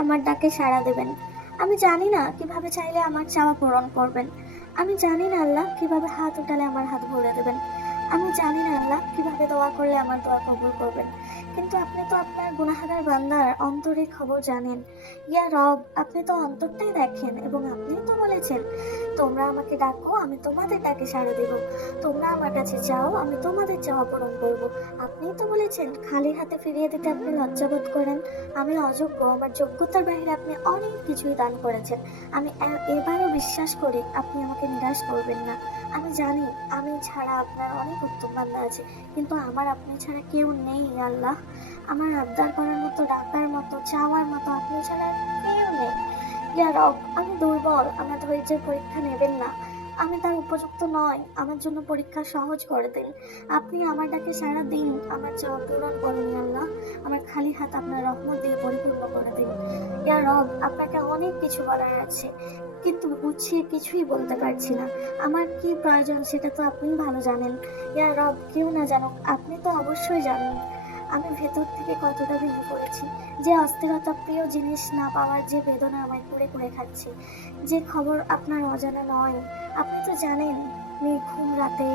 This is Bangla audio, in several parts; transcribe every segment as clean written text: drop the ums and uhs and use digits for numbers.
আমার ডাকে সাড়া দেবেন। আমি জানি না কিভাবে চাইলে আমার চাওয়া পূরণ করবেন। আমি জানি না আল্লাহ কিভাবে হাত উঠালে আমার হাত ভরে দেবেন। আমি জানি না আল্লাহ কিভাবে দোয়া করলে আমার দোয়া কবুল করবেন। কিন্তু আপনি তো আপনার গুনাহগার বান্দার অন্তরের খবর জানেন। ইয়া রব, আপনি তো অন্তরটাই দেখেন এবং আপনিই তো বলেছেন, তোমরা আমাকে ডাকো, আমি তোমাদের ডাকে সাড়া দেব। তোমরা আমার কাছে চাও, আমি তোমাদের চাওয়া পূরণ করব। আপনিই তো বলেছেন, খালি হাতে ফিরিয়ে দিতে আপনি লজ্জাবোধ করেন। আমি অযোগ্য, আমার যোগ্যতার বাইরে আপনি অনেক কিছুই দান করেছেন। আমি এবারও বিশ্বাস করি আপনি আমাকে নিরাশ করবেন না। আমি জানি আমি ছাড়া আপনার অনেক উত্তম বান্দা আছে, কিন্তু আমার আপনি ছাড়া কেউ নেই আল্লাহ। আমার আবদার করার মতো, ডাকার মতো, চাওয়ার মতো আপনি ছাড়া আর কেউ নেই। ইয়া রব, আমি দুর্বল, আমার ধৈর্যের পরীক্ষা নেবেন না। আমি তার উপযুক্ত নয়, আমার জন্য পরীক্ষা সহজ করে দিন। আপনি আমার ডাকে সাড়া দিন, আমার চাওয়া পূরণ করুন আল্লাহ। আমার খালি হাত আপনার রহমত দিয়ে পরিপূর্ণ করে দিন। ইয়া রব, আপনাকে অনেক কিছু বলার আছে, কিন্তু গুছিয়ে কিছুই বলতে পারছি না। আমার কি প্রয়োজন সেটা তো আপনিই ভালো জানেন। ইয়া রব, কেউ না জানুক, আপনি তো অবশ্যই জানেন আমি ভেতর থেকে কতটা ভেঙে পড়েছি। যে অস্থিরতা, প্রিয় জিনিস না পাওয়ার যে বেদনা আমায় কুরে কুরে খাচ্ছে, যে খবর আপনার অজানা নয়। আপনি তো জানেন, নির্ঘুম রাতে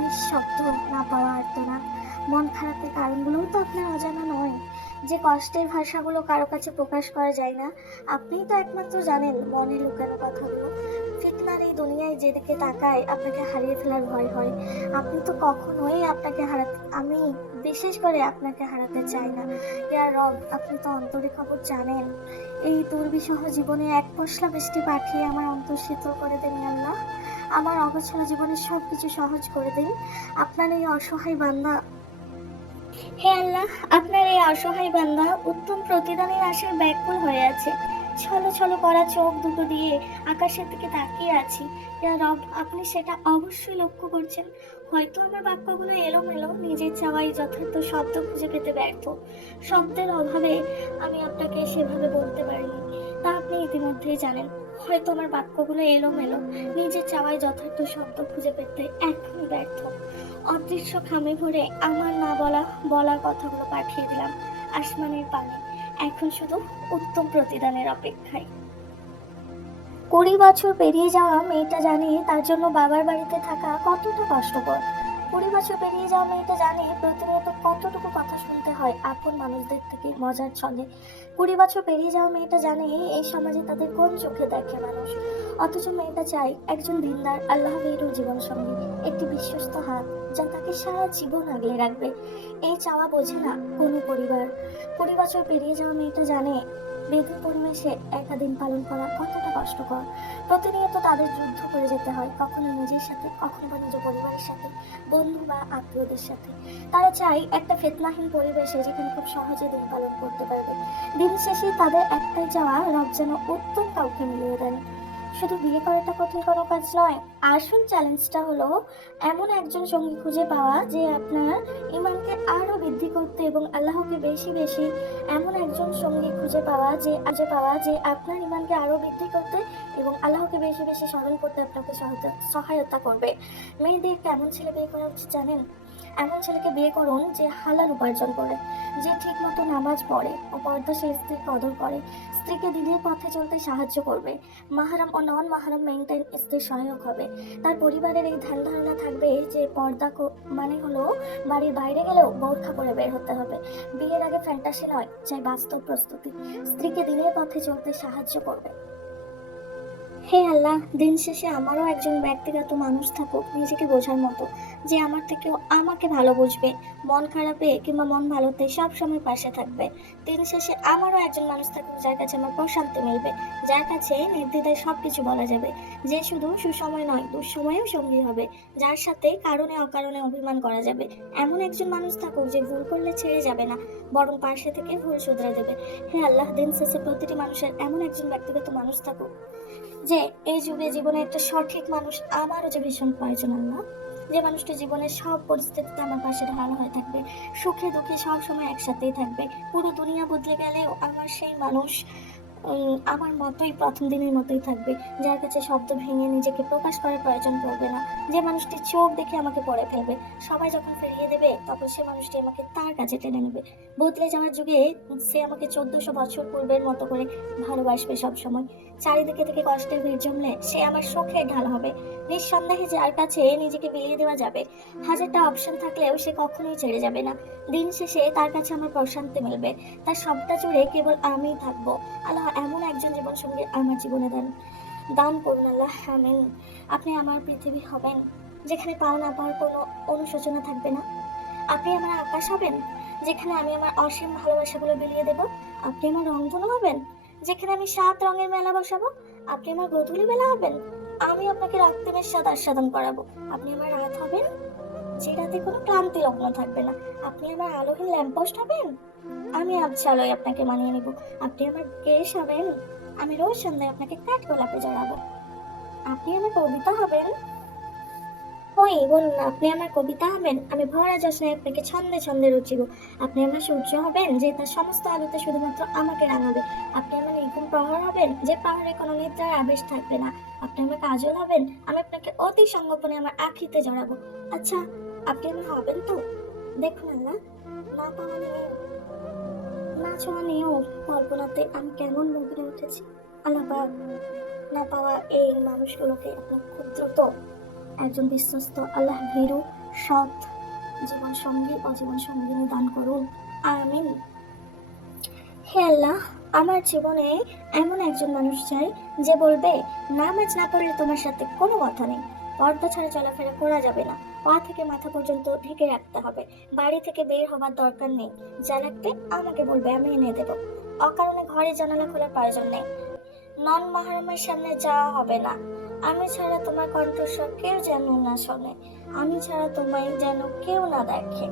নিঃশব্দ না পাওয়া আর্তনাদ, মন খারাপের কারণগুলোও তো আপনার অজানা নয়। যে কষ্টের ভাষাগুলো কারো কাছে প্রকাশ করা যায় না, আপনিই তো একমাত্র জানেন মনে লুকানো কথাগুলো। ফিতনার এই দুনিয়ায় যেদিকে তাকায় আপনাকে হারিয়ে ফেলার ভয় হয়। আপনি তো কখনোই আপনাকে হারাতে, আমি বিশেষ করে আপনাকে হারাতে চাই না। ইয়া রব, আপনি তো অন্তরে খবর জানেন। এই দুর্বিষহ জীবনে এক পশলা বৃষ্টি পাঠিয়ে আমার অন্তর শীতল করে দিন আল্লাহ। আমার অগোছালো জীবনের সবকিছু সহজ করে দিন। আপনার এই অসহায় বান্দা, হে আল্লাহ, আপনার এই অসহায় বান্দা উত্তম প্রতিদানের আশায় ব্যাকুল হয়ে আছে। ছলো ছলো করা চোখ দুটো দিয়ে আকাশের দিকে তাকিয়ে আছি। ইয়া রব, আপনি সেটা অবশ্যই লক্ষ্য করছেন। হয়তো আমার বাক্যগুলো এলোমেলো, নিজের চাওয়াই যথার্থ শব্দ খুঁজে পেতে ব্যর্থ। শব্দের অভাবে আমি আপনাকে সেভাবে বলতে পারিনি, তা আপনি ইতিমধ্যেই জানেন। হয়তো আমার বাক্যগুলো এলোমেলো, নিজের চাওয়াই যথার্থ শব্দ খুঁজে পেতে এখনই ব্যর্থ। অদৃশ্য খামে ভরে আমার না বলা বলা কথাগুলো পাঠিয়ে দিলাম আসমানের পানে। এখন শুধু উত্তম প্রতিদানের অপেক্ষায়। 20 বছর পেরিয়ে যাওয়া মেয়েটা জানে তার জন্য বাবার বাড়িতে থাকা কতটা কষ্টকর। 20 বছর পেরিয়ে যাওয়া মেয়েটা জানে প্রতিনিয়ত কতটুকু কথা শুনতে হয় আপন মানুষদের থেকে মজার ছলে। 20 বছর পেরিয়ে যাওয়া মেয়েটা জানে এই সমাজে তাদের কোন চোখে দেখে মানুষ। অথচ মেয়েটা চাই একজন দিনদার আল্লাহ ভীরু জীবন সঙ্গী, একটি বিশ্বস্ত হাত যা তাকে সারা জীবন আগলে রাখবে। এই চাওয়া বোঝে না কোনো পরিবার। 20 বছর পেরিয়ে যাওয়া মেয়েটা জানে বেদের পরিবেশে একা দিন পালন করা কতটা কষ্টকর। প্রতিনিয়ত তাদের যুদ্ধ করে যেতে হয়, কখনো নিজের সাথে, কখনো বা নিজ পরিবারের সাথে, বন্ধু বা আত্মীয়দের সাথে। তারা চাই একটা ফিতনাহীন পরিবেশে যেখানে খুব সহজে দিন পালন করতে পারবে। দিন শেষে তাদের একটাই চাওয়া, রব যেন উত্তম কাউকে মিলিয়ে দেন। শুধু বিয়ে করাটা কঠিন কোনো কাজ নয়, আসল চ্যালেঞ্জটা হলো এমন একজন সঙ্গী খুঁজে পাওয়া যে আপনার ইমানকে আরো বৃদ্ধি করতে এবং আল্লাহকে বেশি বেশি, এমন একজন সঙ্গী খুঁজে পাওয়া যে আপনার ইমানকে আরো বৃদ্ধি করতে এবং আল্লাহকে বেশি বেশি স্মরণ করতে আপনাকে সহায়তা করবে। মেয়েদের কেমন ছেলে বিয়ে করা উচিত জানেন? এমন ছেলেকে বিয়ে করুন যে হালাল উপার্জন করে, যে ঠিক মতো নামাজ পড়ে ও পর্দাশীল স্ত্রীর কদর করে, স্ত্রীকে দিনের পথে চলতে সাহায্য করবে, মাহারাম ও নন মাহারাম মেনটেন স্ত্রীর সহায়ক হবে। তার পরিবারের এই ধ্যান ধারণা থাকবে যে পর্দা মানে হলো বাড়ির বাইরে গেলেও বোরখা পরে বের হতে হবে। বিয়ের আগে ফ্যান্টাসি নয়, চাই বাস্তব প্রস্তুতি। স্ত্রীকে দিনের পথে চলতে সাহায্য করবে। হে আল্লাহ, দিন শেষে আমারও একজন ব্যক্তিগত মানুষ থাকুক নিজেকে বোঝার মতো, যে আমার থেকেও আমাকে ভালো বুঝবে, মন খারাপে কিংবা মন ভালোতে সব সময় পাশে থাকবে। দিন শেষে আমারও একজন মানুষ থাকুক যার কাছে আমার প্রশান্তি মিলবে, যার কাছে নির্দ্বিধায় সবকিছু বলা যাবে, যে শুধু সুসময় নয় দুঃসময়েও সঙ্গী হবে, যার সাথে কারণে অকারণে অভিমান করা যাবে। এমন একজন মানুষ থাকুক যে ভুল করলে ছেড়ে যাবে না, বরং পাশে থেকে ভুল শুধরে দেবে। হে আল্লাহ, দিন শেষে প্রতিটি মানুষের এমন একজন ব্যক্তিগত মানুষ থাকুক যে এই যুগে জীবনে একটা সঠিক মানুষ আমারও যে ভীষণ প্রয়োজন আল্লাহ। যে মানুষটি জীবনের সব পরিস্থিতিতে আমার পাশে ঢালানো হয়ে থাকবে, সুখে দুঃখে সব সময় একসাথেই থাকবে। পুরো দুনিয়া বদলে গেলেও আমার সেই মানুষ আমার মতোই প্রথম দিনের মতোই থাকবে, যার কাছে শব্দ ভেঙে নিজেকে প্রকাশ করার প্রয়োজন পড়বে না, যে মানুষটি চোখ দেখে আমাকে পড়ে ফেলবে, সবাই যখন ফিরিয়ে দেবে তখন সে মানুষটি আমাকে তার কাছে টেনে নেবে। বদলে যাওয়ার যুগে সে আমাকে 1400 বছর পূর্বের মতো করে ভালোবাসবে সব সময়। চারিদিকে থেকে কষ্টের ভিড় জমলে সে আমার সুখের ঢাল হবে। নিঃসন্দেহে যার কাছে নিজেকে বিলিয়ে দেওয়া যাবে, হাজারটা অপশন থাকলেও সে কখনোই ছেড়ে যাবে না। দিন শেষে তার কাছে আমার প্রশান্তি মিলবে, তার সবটা জুড়ে কেবল আমিই থাকবো। আল্লাহ এমন একজন জীবন সঙ্গী আমার জীবনে দান দান করুন আল্লাহ, আমিন। আপনি আমার পৃথিবী হবেন, যেখানে পাও না পাওয়ার কোনো অনুশোচনা থাকবে না। আপনি আমার আকাশ হবেন, যেখানে আমি আমার অসীম ভালোবাসাগুলো বিলিয়ে দেব। আপনি আমার রংধনু হবেন, যেখানে আমি 7 রঙের মেলা বসাবো। আপনি আমার গোধূলি বেলা হবেন, আমি আপনাকে রক্তের স্বাদ আস্বাদন করাবো। আপনি আমার রাত হবেন, যে রাতে কোনো ক্লান্তি লগ্ন থাকবে না। আপনি আমার আলোহীন ল্যাম্পপোস্ট হবেন, আমি আবছা আলোয় আপনাকে মানিয়ে নেব। আপনি আমার কেশ হবেন, আমি রোজ সন্ধ্যায় আপনাকে কাঠ গোলাপে জড়াবো। আপনি আমার কবিতা হবেন, ওই বলুন না, আপনি আমার কবিতা হবেন, আমি ভরা যশ্নে আপনাকে ছন্দে ছন্দে রচিব। আপনি আমার সূর্য হবেন, যে তার সমস্ত আলোতে শুধুমাত্র আমাকে রাঙাবে। আপনি আমার নির্ঘুম প্রহর হবেন, যে পাহাড়ে কোনো নিদ্রার আবেশ থাকবে না। আপনি আমার কাজল হবেন, আমি আপনাকে অতি সংগোপনে আমার আখিতে জড়াবো। আচ্ছা, আপনি আমার হবেন তো? দেখুন আল্লাহ, না পাওয়া নিয়েও না ছোঁয়া নিয়েও কল্পনাতে আমি কেমন মুগ্ধ উঠেছি। আল্লাহ পাক, না পাওয়া এই মানুষগুলোকে আপনি খুব দ্রুত একজন বিশ্বস্ত আল্লাহ ভীরু সৎ জীবন সঙ্গী ও জীবন সঙ্গিনী দান করুন, আমিন। হে আল্লাহ, আমার জীবনে এমন একজন মানুষ চাই যে বলবে, নামাজ না পড়লে তোমার সাথে কোনো কথা নেই, পর্দা ছাড়া চলাফেরা করা যাবে না, পা থেকে মাথা পর্যন্ত ঢেকে রাখতে হবে, বাড়ি থেকে বের হবার দরকার নেই, যা লাগবে আমাকে বলবে, আমি এনে দেবো। অকারণে ঘরে জানালা খোলার প্রয়োজন নেই, নন মাহরমের সামনে যাওয়া হবে না, আমি ছাড়া তোমার কণ্ঠস্বর কেউ যেন না শোনে, আমি ছাড়া তোমায় যেন কেউ না দেখে।